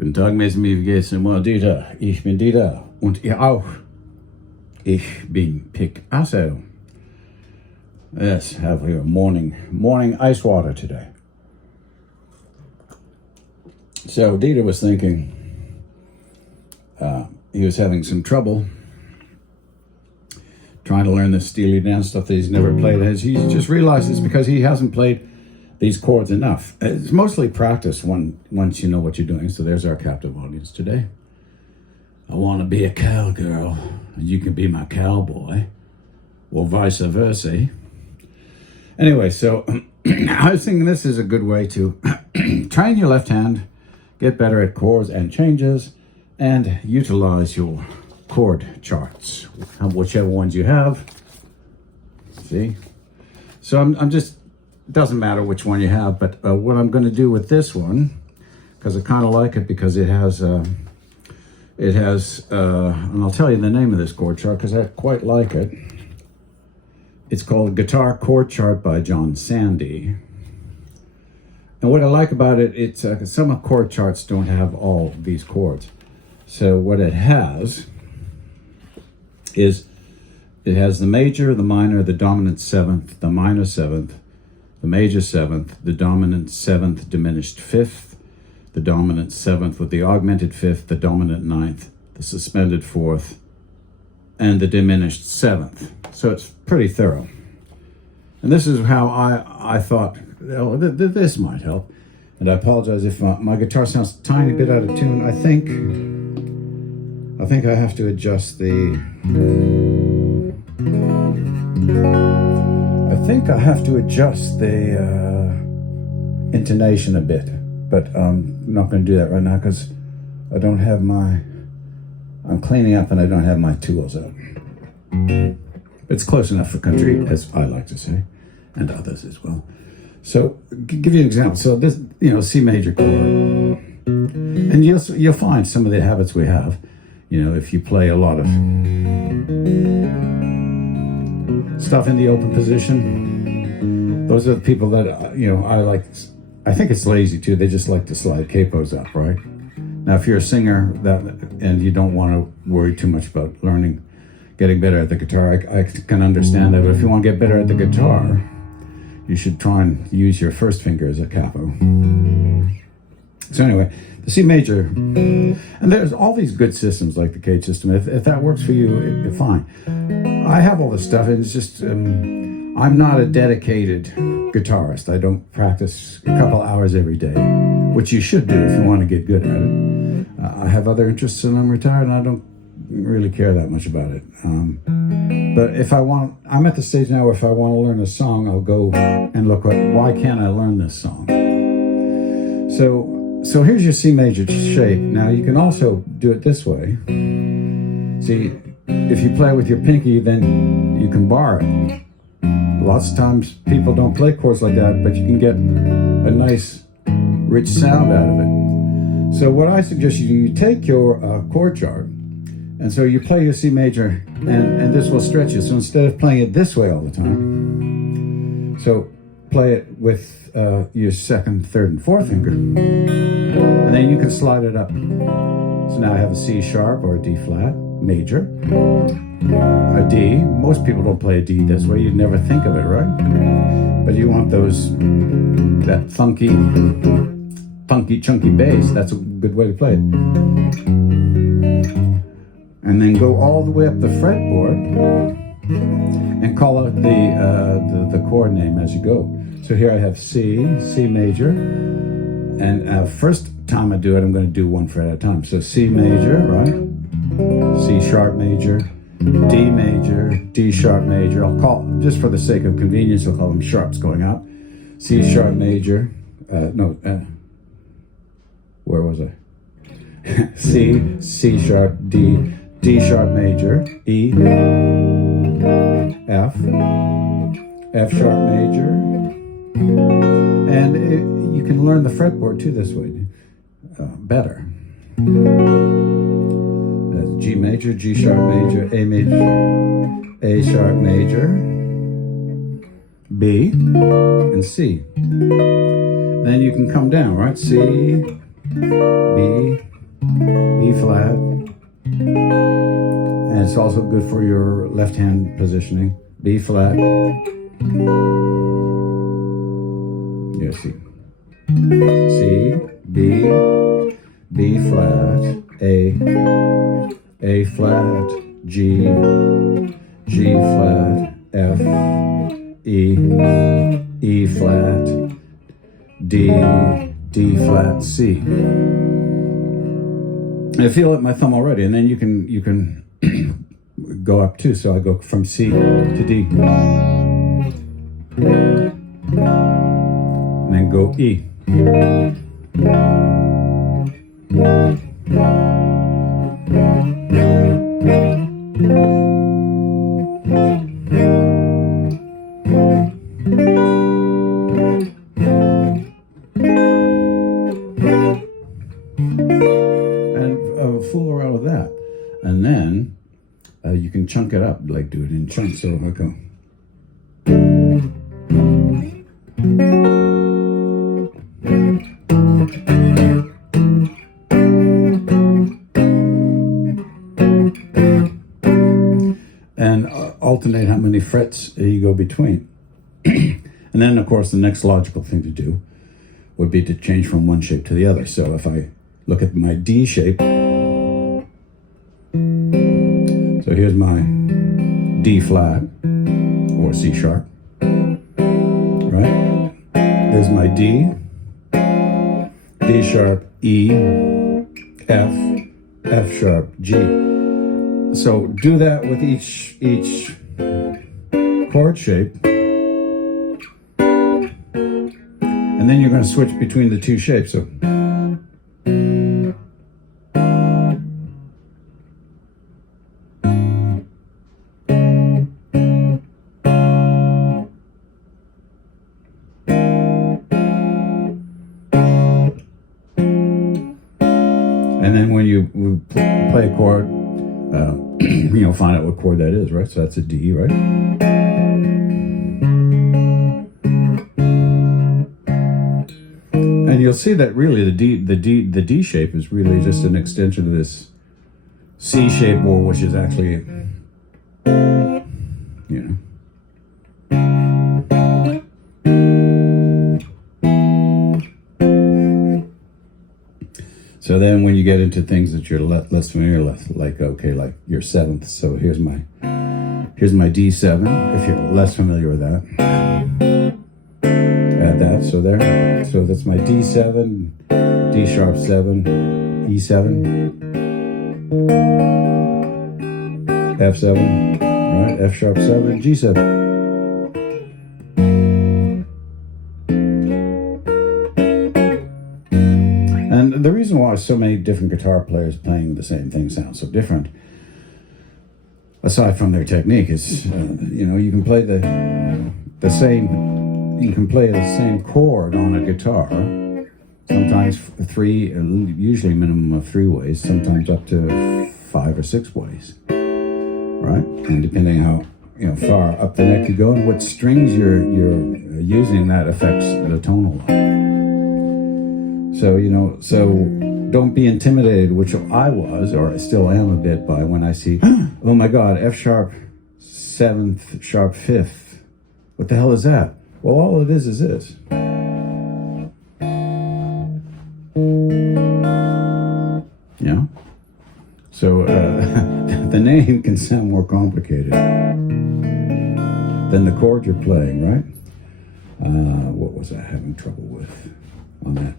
Guten Tag, Messen, wie geht's immer? Dieter. Ich bin Dieter. Und ihr auch. Ich bin Picasso. Let's have your morning ice water today. So Dieter was thinking he was having some trouble trying to learn the Steely Dan stuff that he's never played. As he just realized it's because he hasn't played these chords enough. It's mostly practice once you know what you're doing. So there's our captive audience today. I want to be a cowgirl, and you can be my cowboy, or vice versa. Anyway, so I was thinking this is a good way to train your left hand, get better at chords and changes, and utilize your chord charts, whichever ones you have. See? So I'm just, it doesn't matter which one you have, but what I'm going to do with this one, because I kind of like it because it has, and I'll tell you the name of this chord chart because I quite like it. It's called Guitar Chord Chart by John Sandy. And what I like about it, it's some chord charts don't have all these chords. So what it has is it has the major, the minor, the dominant seventh, the minor seventh, the major seventh, the dominant seventh diminished fifth, the dominant seventh with the augmented fifth, the dominant ninth, the suspended fourth, and the diminished seventh. So it's pretty thorough. And this is how I thought, well, this might help. And I apologize if my guitar sounds a tiny bit out of tune. I think I have to adjust the intonation a bit, but I'm not going to do that right now because I don't have I'm cleaning up and I don't have my tools out. It's close enough for country, as I like to say, and others as well. So, give you an example. So this, C major chord, and you'll find some of the habits we have. If you play a lot of stuff in the open position, those are the people that I like. I think it's lazy too. They just like to slide capos up, right? Now, if you're a singer and you don't want to worry too much about getting better at the guitar, I can understand that. But if you want to get better at the guitar, you should try and use your first finger as a capo. So anyway, the C major, and there's all these good systems like the Cage system. If that works for you, fine. I have all this stuff, and it's just I'm not a dedicated guitarist. I don't practice a couple hours every day, which you should do if you want to get good at it. I have other interests, and I'm retired, and I don't really care that much about it. But if I'm at the stage now where if I want to learn a song, I'll go and look at why can't I learn this song. So here's your C major shape. Now you can also do it this way. See, if you play with your pinky, then you can bar it. Lots of times people don't play chords like that, but you can get a nice, rich sound out of it. So what I suggest you take your chord chart, and so you play your C major, and this will stretch you. So instead of playing it this way all the time, so play it with your second, third, and fourth finger, and then you can slide it up. So now I have a C sharp or a D flat major, a D. Most people don't play a D this way. You'd never think of it, right? But you want that funky, chunky bass. That's a good way to play it. And then go all the way up the fretboard and call out the chord name as you go. So here I have C major, and first time I do it, I'm going to do one fret at a time. So C major, right? C sharp major, D major, D sharp major. I'll call, just for the sake of convenience, I'll call them sharps going out. C sharp major, where was I? C sharp, D sharp major, E, F sharp major, and you can learn the fretboard too this way better. That's G major, G sharp major, A major, A sharp major, B, and C. Then you can come down, right? C, B, B flat. And it's also good for your left hand positioning. B flat. Yeah, C. C, B, B flat, A flat, G, G flat, F, E, E flat, D, D flat, C. I feel it my thumb already, and then you can go up too. So I go from C to D, and then go E. Fool around with that, and then you can chunk it up, like do it in chunks. So I go. And alternate how many frets you go between. And then, of course, the next logical thing to do would be to change from one shape to the other. So if I look at my D shape, so here's my D flat or C sharp, right? There's my D, D sharp, E, F, F sharp, G. So do that with each chord shape, and then you're going to switch between the two shapes. So and then when you play a chord, find out what chord that is, right? So that's a D, right? And you'll see that really the D shape is really just an extension of this C shape, or which is actually, So then when you get into things that you're less familiar with, like your seventh. So here's my D7, if you're less familiar with that. Add that, so there. So that's my D7, D sharp 7, E7, F7, right? F sharp 7, G7. And the reason why so many different guitar players playing the same thing sounds so different, aside from their technique, is you can play the same chord on a guitar, sometimes usually a minimum of 3 ways, sometimes up to 5 or 6 ways, right? And depending how far up the neck you go and what strings you're using, that affects the tonal line. So don't be intimidated, which I was, or I still am a bit, by when I see, oh my God, F sharp 7th, sharp 5th. What the hell is that? Well, all it is this. So the name can sound more complicated than the chord you're playing, right? What was I having trouble with on that?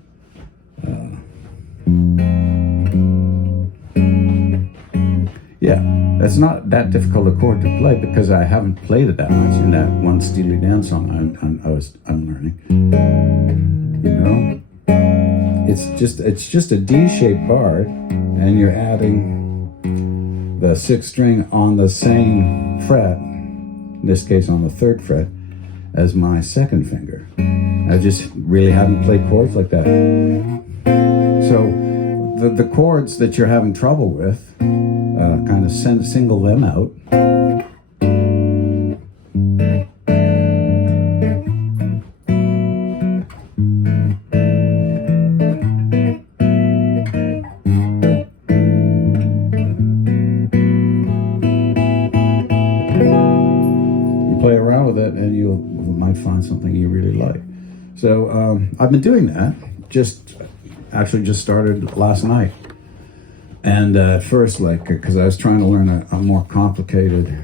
That's not that difficult a chord to play because I haven't played it that much in that one Steely Dan song I'm learning. It's just a D-shaped bar, and you're adding the 6th string on the same fret, in this case on the 3rd fret, as my 2nd finger. I just really haven't played chords like that. So the chords that you're having trouble with, kind of single them out. might find something you really like. So I've been doing that. Just started last night. And at first, like, because I was trying to learn a more complicated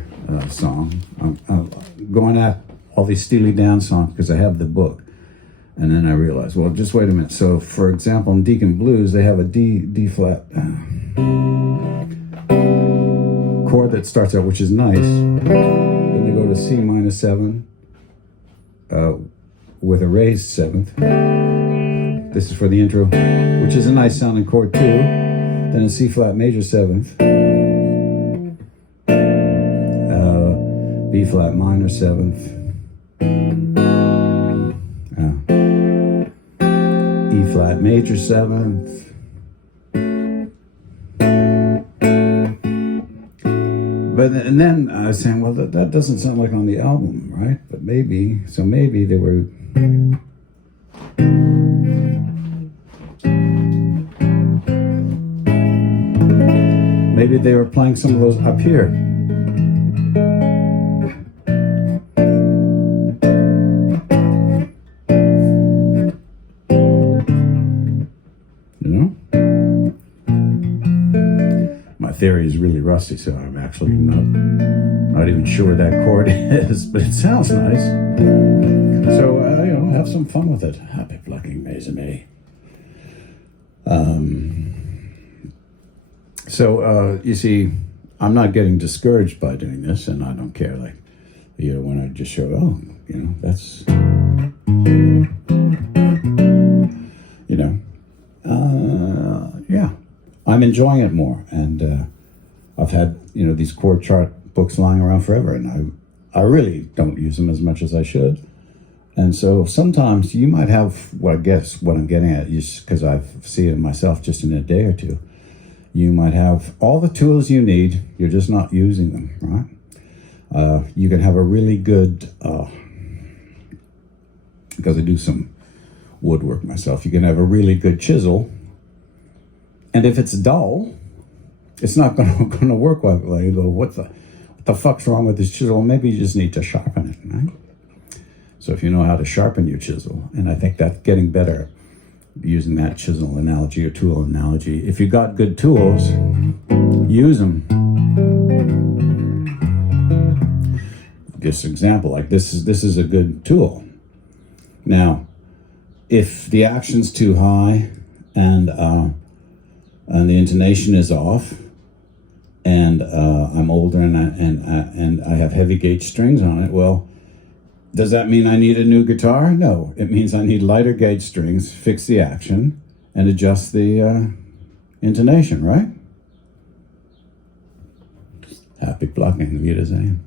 song, I'm going at all these Steely Dan songs because I have the book. And then I realized, well, just wait a minute. So, for example, in Deacon Blues, they have a D flat chord that starts out, which is nice. Then they go to C minor 7 with a raised 7th. This is for the intro, which is a nice sounding chord too. Then a C flat major 7th, B flat minor 7th, E flat major 7th, and then I was saying, well, that doesn't sound like on the album, right? But maybe they were. Maybe they were playing some of those up here. You know? My theory is really rusty, so I'm actually not even sure what that chord is, but it sounds nice. So, have some fun with it. Happy plucking, mes amis. So, you see, I'm not getting discouraged by doing this, and I don't care. Like, when I just show, that's, yeah, I'm enjoying it more. And I've had, these chord chart books lying around forever, and I really don't use them as much as I should. And so sometimes you might have, what I'm getting at, because I've seen it myself just in a day or two. You might have all the tools you need, you're just not using them, right? You can have a really good, because I do some woodwork myself, you can have a really good chisel, and if it's dull, it's not going to work well. You go, what the fuck's wrong with this chisel? Maybe you just need to sharpen it, right? So if you know how to sharpen your chisel, and I think that's getting better, using that chisel analogy or tool analogy. If you got good tools, use them. Just example, like this is a good tool. Now, if the action's too high and the intonation is off, and I'm older and I have heavy gauge strings on it, well, does that mean I need a new guitar? No, it means I need lighter gauge strings, fix the action, and adjust the intonation, right? Happy plucking, Wiedersehen.